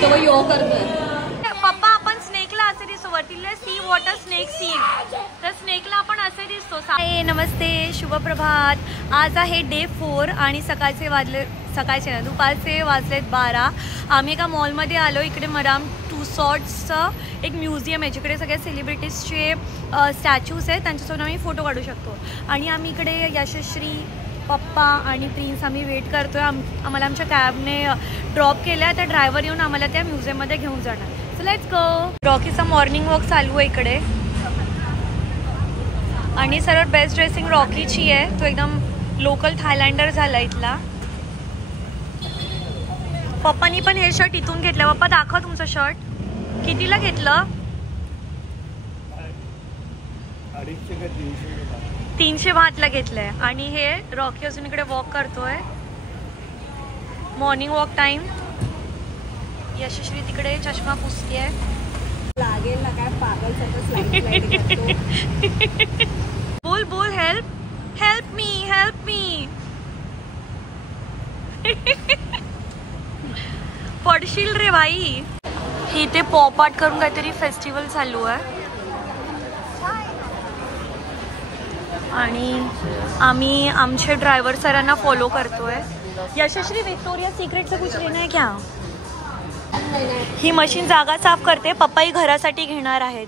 तेव्हा यो करतोय. पप्पा आपण स्नेकला असे दिसतो वरतीला सी वॉटर स्नेक सी, तर स्नेकला आपण असे दिसतो. नमस्ते, शुभप्रभात. आज आहे डे 4 आणि सकाळचे ना दुपारचे वाजलेत 12. आम्ही एका मॉलमध्ये आलो. इकडे मदाम तुसॉड्सचं एक म्युझियम आहे जिकडे सगळ्या सेलिब्रिटीजचे स्टॅच्यूज आहेत, त्यांच्यासोबत आम्ही फोटो काढू शकतो. आणि आम्ही इकडे यशश्री, पप्पा आणि प्रिन्स आम्ही वेट करतोय. आम्हाला आमच्या कॅबने ड्रॉप केल्या. त्या ड्रायव्हर येऊन आम्हाला त्या म्युझियममध्ये घेऊन जाणार. So let's go. रॉकीचा मॉर्निंग वॉक चालू आहे इकडे आणि सर्वात बेस्ट ड्रेसिंग रॉकीची आहे. तो एकदम लोकल थायलँडर झाला इथला. पप्पानी पण हे शर्ट इथून घेतलं. पप्पा दाखव तुमचं शर्ट कितीला घेतलं. 300 बातला घेतलंय. आणि हे रॉकी अजून इकडे वॉक करतोय. Morning walk time. यशश्री तिकडे चष्मा पुसतीये. लागेल ना काय पागल करतो. बोल बोल help help me help me. पडशील रे बाई. इथे पॉप आर्ट करून काहीतरी फेस्टिवल चालू आहे आणि आम्ही आमचे ड्रायव्हर सरांना फॉलो करतोय. यशश्री, विक्टोरिया सिक्रेटचं कुछ लेना है क्या? ही मशीन जागा साफ करते. पप्पाही घरासाठी घेणार आहेत.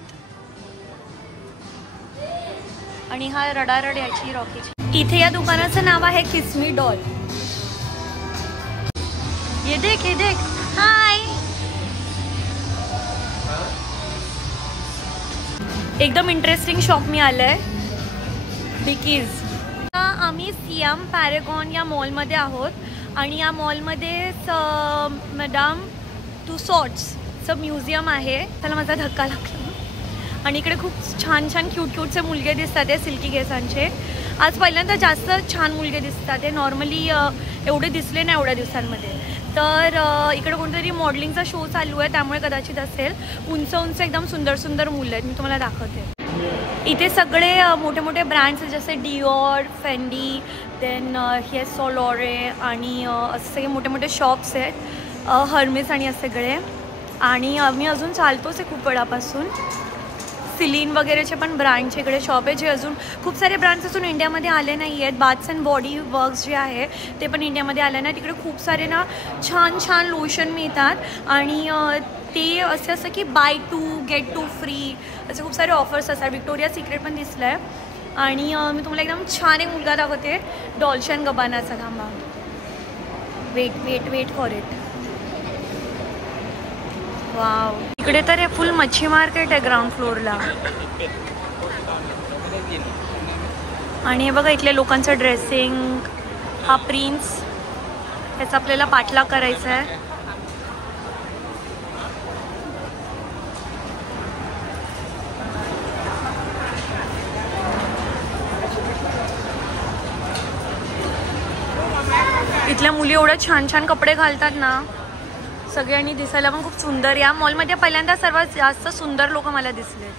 आणि हा रडारड याची रॉकीची. इथे या दुकानाचं नाव आहे किस्मी डॉल. ये देख ये देख. हाय. एकदम इंटरेस्टिंग शॉप मी आलंय. डिकीज. आम्ही सियाम पॅरेगॉन या मॉलमध्ये आहोत आणि या मॉलमध्ये मदाम तुसॉड्सचं म्युझियम आहे. त्याला माझा धक्का लागला. आणि इकडे खूप छान छान क्यूटचे मुलगे दिसतात आहे सिल्की केसांचे. आज पहिल्यांदा जास्त छान मुलगे दिसतात आहे. नॉर्मली एवढे दिसले नाही एवढ्या दिवसांमध्ये. तर इकडे कोणतरी मॉडेलिंगचा शो चालू आहे त्यामुळे कदाचित असेल. उंच उंच एकदम सुंदर सुंदर मुलं आहेत. मी तुम्हाला दाखवते. इथे सगळे मोठे मोठे ब्रँड्स जसे डिओर, फेंडी, देन हे सोलोरे आणि असे सगळे मोठे मोठे शॉप्स आहेत. हर्मिस आणि असे सगळे. आणि आम्ही अजून चालतोच आहे खूप वेळापासून. सिलीन वगैरेचे पण ब्रँडचे इकडे शॉप आहे जे अजून खूप सारे ब्रँड्स अजून इंडियामध्ये आले नाही आहेत. बाथ्स अँड बॉडी वर्क्स जे आहे ते पण इंडियामध्ये आले नाही. तिकडे खूप सारे ना छान छान लोशन मिळतात आणि ते असं असं की बाय 2 गेट 2 फ्री असे खूप सारे ऑफर्स असतात. विक्टोरिया सिक्रेट पण दिसलं आहे. आणि मी तुम्हाला एकदम छान एक मुलगा दाखवते डॉल्चे & गबानाचा. थांबा. Wait wait wait for it. Wow. इकडे तर हे फुल मच्छी मार्केट आहे ग्राउंड फ्लोअरला. आणि हे बघा इथल्या लोकांचं ड्रेसिंग. हा प्रिन्स, त्याचा आपल्याला पाठलाग करायचा आहे. इथल्या मुली एवढ्या छान छान कपडे घालतात ना सगळ्यांनी. दिसायला पण खूप सुंदर. या मॉलमध्ये पहिल्यांदा सर्वात जास्त सुंदर लोक मला दिसले.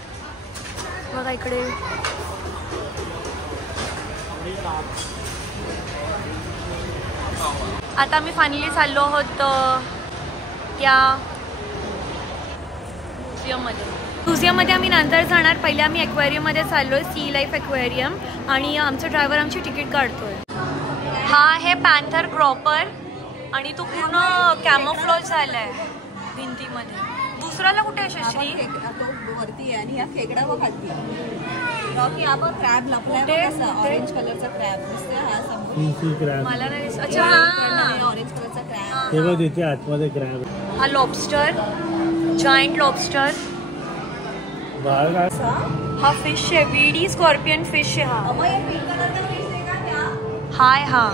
बघा इकडे. आता आम्ही फायनली चाललो आहोत त्या म्युझियममध्ये. आम्ही नंतर जाणार. पहिले आम्ही ॲक्वेरियममध्ये चाललो आहे, सी लाईफ ॲक्वेरियम. आणि आमचा ड्रायव्हर आमची तिकीट काढतोय. हा आहे पॅन्थर ग्रॉपर आणि तो पूर्ण कॅमोफ्लॉज झालाय भिंतीमध्ये. दुसऱ्याला कुठे यशश्री? वरती आहे आणि ह्या खेकडा व खाती. रॉकी आपण क्रॅब लपलाय कसा ऑरेंज कलरचा क्रॅब दिसतोय. हा समोर मला नाही. अच्छा हा ऑरेंज कलरचा क्रॅब. हे बघ तिथे आतमध्ये क्रॅब. हा लॉबस्टर, जायंट लॉबस्टर. हा फिश आहे. वीडी स्कॉर्पियन फिश आहे. हाय. हा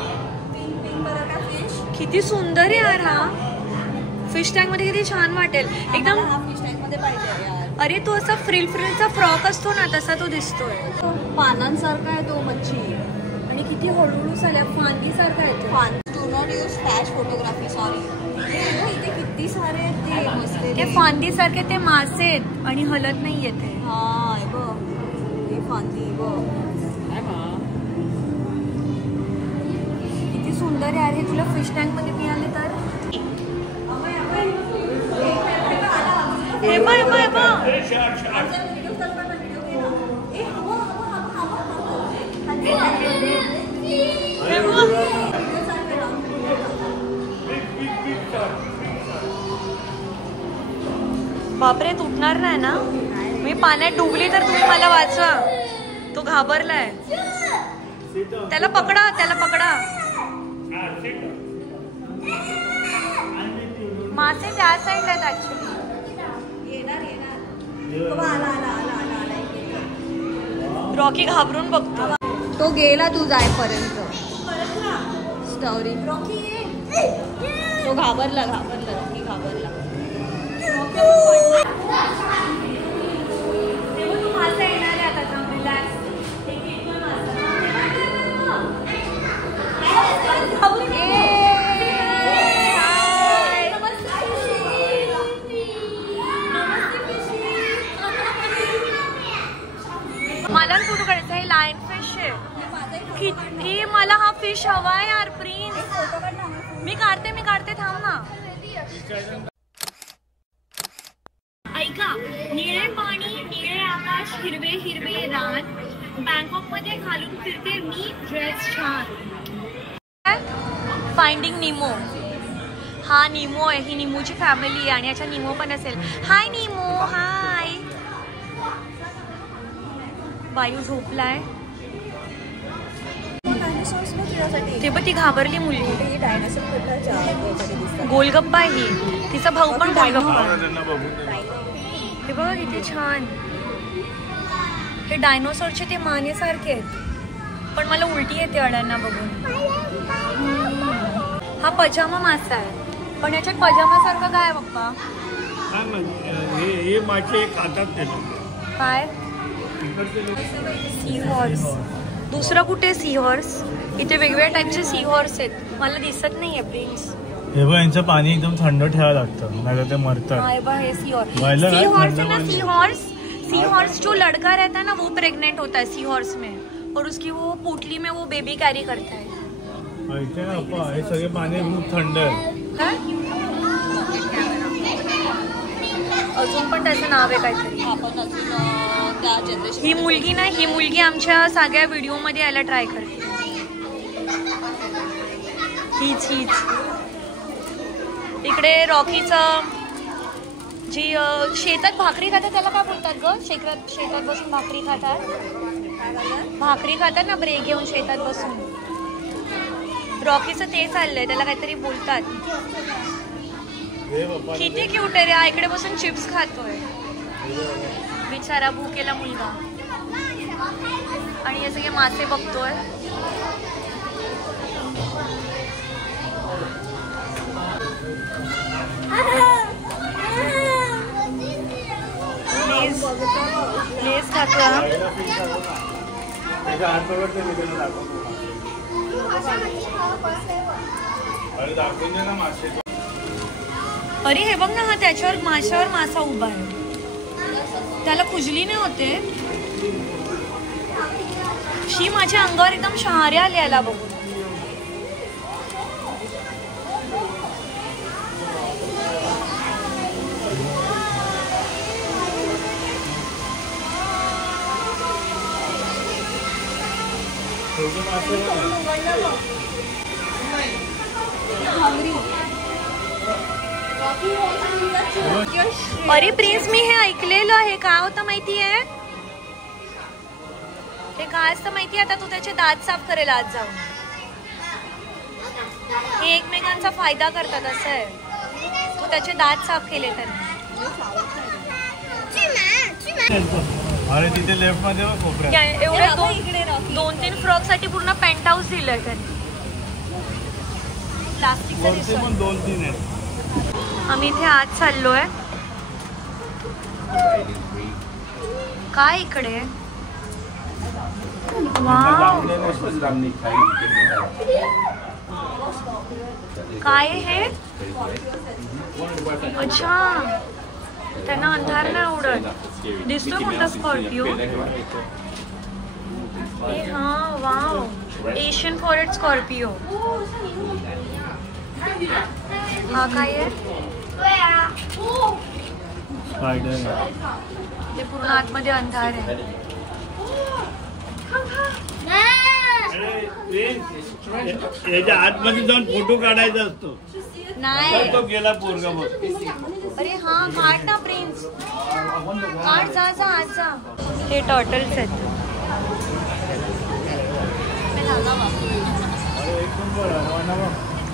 किती सुंदर आहे यार. हा फिश टँक मध्ये किती छान वाटेल एकदम. फिश टँक मध्ये पाहिजे यार. अरे तो असा फ्रिलचा फ्रॉक असतो ना तसा तो दिसतोय. पानांसारखा आहे तो मच्छी. आणि किती हळूहळू झाल्या. फांदी सारखा आहे. फान. Do not use flash photography. Sorry. इथे किती सारे आहेत ते फांदी सारखे. ते मासे आहेत आणि हलत नाही येते. हा बघ हे फांदी बघ. सुंदर आहे. तुला फिश टँक मध्ये मिळाले तर हे बघ हे बघ बापरे तुटणार नाही ना. मी पाण्यात डुबली तर तुम्ही मला वाचवा. तो घाबरलाय. त्याला पकडा त्याला पकडा. मासे त्या साईडला आहेत ऍक्च्युली. रॉकी घाबरून बघतो. तो गेला तू जायपर्यंत. स्टोरी तो घाबरला रॉकी घाबरला. मला फोटो काढायचा. हे लायन फिश आहे. किती मला हा फिश हवा यार प्रिन्स. मी काढते थांब ना. ऐका निळे पाणी निळे आकाश हिरवे हिरवे रान बँकॉक मध्ये घालून फिरते मी ड्रेस छान. फाइंडिंग निमो. हा निमो आहे. ही निमोची फॅमिली आहे आणि याच्या निमो पण असेल. हाय निमो हाय. वायू झोपलाय. ते पण ती घाबरली मुलगी. गोलगप्पा आहे ही. तिचा भाऊ पण गोलगप्पा. हे बघा किती छान. हे डायनोसॉरचे ते मानेसारखे आहेत पण मला उलटी येते अड्यांना बघून. हा पजामा मासा आहे पण याच्यात पजामा सारखं काय आहे पप्पा. हे मासे खातात काय. Sea horse. दुसरं कुठे सी हॉर्स. इथे वेगवेगळ्या टाईपचे सी हॉर्स आहेत. मला दिसत नाहीये प्रिन्स. हे बघ यांचं पाणी एकदम थंड ठेवावं लागतं नाही ते मरतात. हे सी हॉर्स. सी हॉर्स है ना. सी हॉर्स जो लड़का रहता है ना वो प्रेग्नेंट होता है सी हॉर्स में और उसकी वो पोटली में वो बेबी कैरी करता है. हे सगळे पाणी खूप थंड आहे. अजून पण त्याचं नाव आहे काहीतरी. आपण अजून त्या जनरेशन. ही मुलगी आमच्या सगळ्या व्हिडिओ मध्ये यायला ट्राय करते. हीच इकडे रॉकीचं जी शेतात भाकरी खातात त्याला काय बोलतात ग. शेतात बसून भाकरी खातात ना ब्रेक घेऊन शेतात बसून. रॉकीचं ते चाललंय. त्याला काहीतरी बोलतात. किती क्यूट आहे रे. इकडे बसून चिप्स खातोय बिचारा भूकेला मुलगा. आणि हे सगळे मासे बघतोय. लेस खातोय. अरे हे बघ ना. हा त्याच्यावर माशावर मासा उभा आहे. त्याला खुजली नाही होते. शी माझ्या अंगावर एकदम शहारे आले याला बघून. अरे प्रिन्स मी हे ऐकलेलं आहे. काय होतं माहितीये. ते काय असतं माहितीये. आता तू त्याचे दात साफ करेल आज जाऊन. हे एकमेकांचा फायदा करतात असं आहे. तू त्याचे दात साफ केले त्यांनी. अरे तिथे लेफ्ट मध्ये एवढे 2-3 फ्रॉक साठी पूर्ण पेंट हाऊस दिलंय त्यांनी. प्लास्टिकचं पण 2-3 आहेत. आम्ही इथे आज चाललोय. काय इकडे. काय हे. अच्छा त्यांना अंधार नाही उडत. दिसतो कोणता स्कॉर्पिओ. हा वाव. Asian forest Scorpio. हा काय आहे. स्पायडर आहे. ते पूर्ण आतमध्ये अंधार आहे. याच्या आतमध्ये जाऊन फोटो काढायचा असतो. नाही तो गेला पोरगा बघ. अरे हा काढ ना प्रिन्स, काढ जा जा आज जा. हे टर्टल्स आहेत.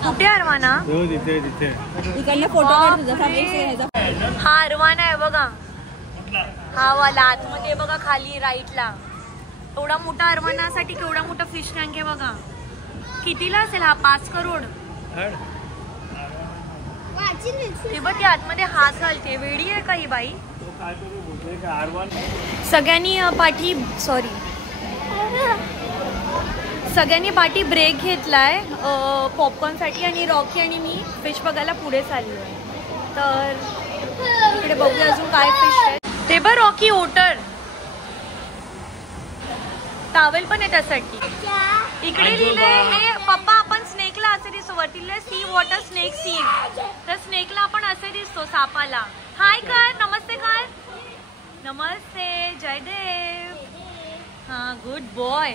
कुठे अरवाना? तिथे तिथे इकडनं फोटो काढ तुझा. हा अरवाना आहे बघा, हा वाला आतमध्ये बघा खाली राईटला. एवढा मोठा अरवानासाठी केवढा मोठा फिश टँक आहे बघा. कितीला असेल हा? 5 करोड. ते बघ ती आतमध्ये हात घालते. वेडी आहे का ही बाई? सगळ्यांनी ब्रेक घेतलाय पॉपकॉर्नसाठी आणि रॉकी आणि मी फिश बघायला पुढे चाललोय. तर इकडे बघूया अजून काय फिश आहे ते. बघ रॉकी ओटर टावेल पण आहे त्यासाठी. इकडे लिहिलंय हे पप्पा आपण स्नेकला असे दिसतो. वरती लिहिलंय सी वॉटर स्नेक सी. तर स्नेकला आपण असे दिसतो सापाला. हाय कर, नमस्ते कर. नमस्ते, जयदेव. हा गुड बॉय.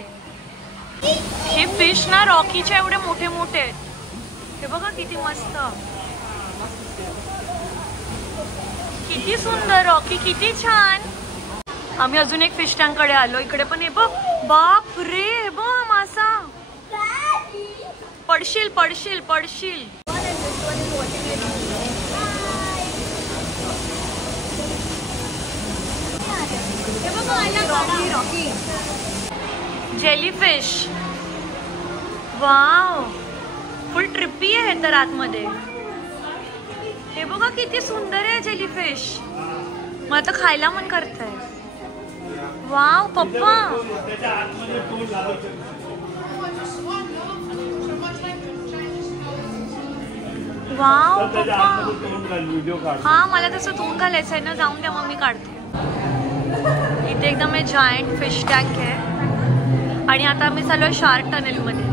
हे फिश ना रॉकीच्या एवढे मोठे मोठे आहेत. हे बघा किती मस्त, किती सुंदर. रॉकी किती छान. आम्ही अजून एक फिश टँक कडे आलो. इकडे पण हे बघ. बाप रे बघ मासा. पडशील पडशील पडशील. जेलीफिश. वाव, फुल ट्रिपी आहे तर आतमध्ये. हे बघा किती सुंदर आहे जेलीफिश. मला तर खायला मन करतंय. वाव पप्पा, वाव पप्पा. हा मला तसं धुवून घालायचं आहे ना. जाऊन द्या मग मी काढते. इथे एकदम हे जायंट फिश टँक आहे. आणि आता आम्ही चालू शार्क टनेल मध्ये.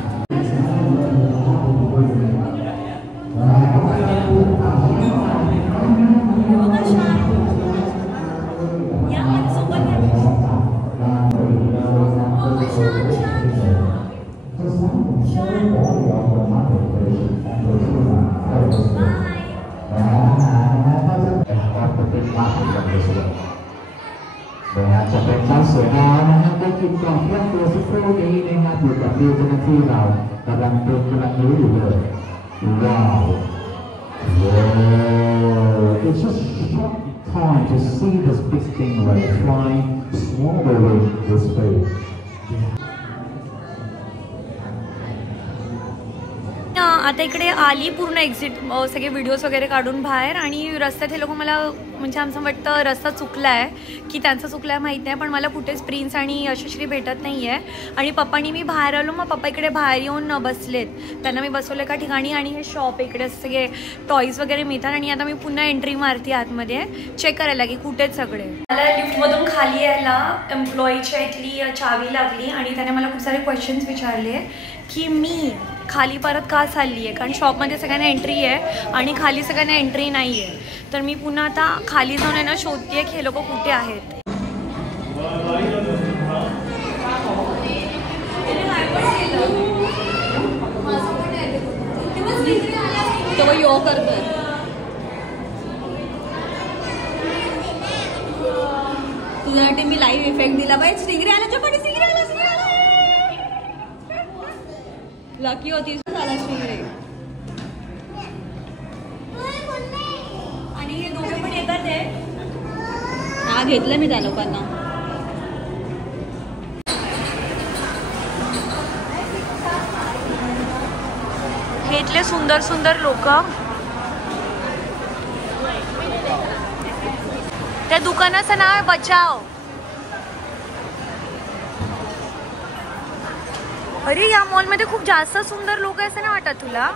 จะเป็นชั้นสวยงามนะครับได้กินกล่องเครื่องตัวสักครู่นี้นะครับอยู่กับพี่เจ้าหน้าที่เรากำลังรู้อยู่เลยว้าว It's just a short time to see this big stingray flying swallowing this food. आता इकडे आली पूर्ण एक्झिट सगळे व्हिडिओज वगैरे काढून बाहेर. आणि रस्त्यात हे लोक मला म्हणजे आमचं वाटतं रस्ता चुकला आहे की त्यांचा चुकला आहे माहीत नाही. पण मला कुठेच प्रिन्स आणि यशश्री भेटत नाही आहे. आणि पप्पानी मी बाहेर आलो. मग पप्पा इकडे बाहेर येऊन बसलेत. त्यांना मी बसवलं एका ठिकाणी. आणि हे शॉप इकडे सगळे टॉईज वगैरे मिळतात. आणि आता मी पुन्हा एंट्री मारते आतमध्ये चेक करायला की कुठेच सगळे. मला लिफ्टमधून खाली यायला एम्प्लॉईच्या इथली चावी लागली. आणि त्याने मला खूप सारे क्वेश्चन्स विचारले की मी खाली परत का चालली आहे. कारण शॉपमध्ये सगळ्यांना एंट्री आहे आणि खाली सगळ्यांना एंट्री नाही आहे. तर मी पुन्हा आता खाली जाऊन यांना शोधते की हे लोक कुठे आहेत. तुझ्यासाठी मी लाईव्ह इफेक्ट दिला पाहिजे. स्टिंगरे आला चपाटी. स्टिंगरे आला. लकी होती झाला स्टिंगरे. आणि हे दोघे पण येतात ते. हा घेतलं मी त्या लोकांना. हे इथले सुंदर सुंदर लोक. त्या दुकानाचं नाव आहे बचाव. अरे या मॉलमध्ये खूप जास्त सुंदर लोक आहे असं नाही वाटत तुला?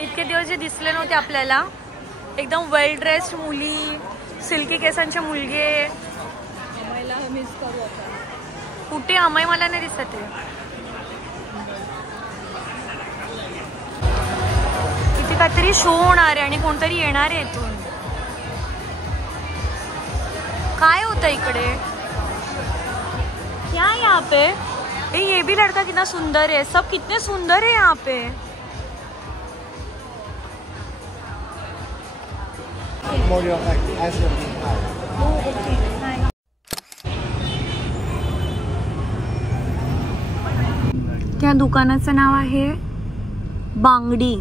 इतके दिवस जे दिसले नव्हते आपल्याला. एकदम वेल ड्रेस्ड मुली, सिल्की केसांचे मुलगे. मिस करू आता. कुठे अमय मला नाही दिसत आहे. इथे काहीतरी शो होणार आहे आणि कोणतरी येणार आहे इथून. काय होतं इकडे? क्या है यहाँ पे? ये भी लड़का कितना सुंदर है, सब कितने सुंदर है यहाँ पे। त्या दुकानाचं नाव आहे बांगडी।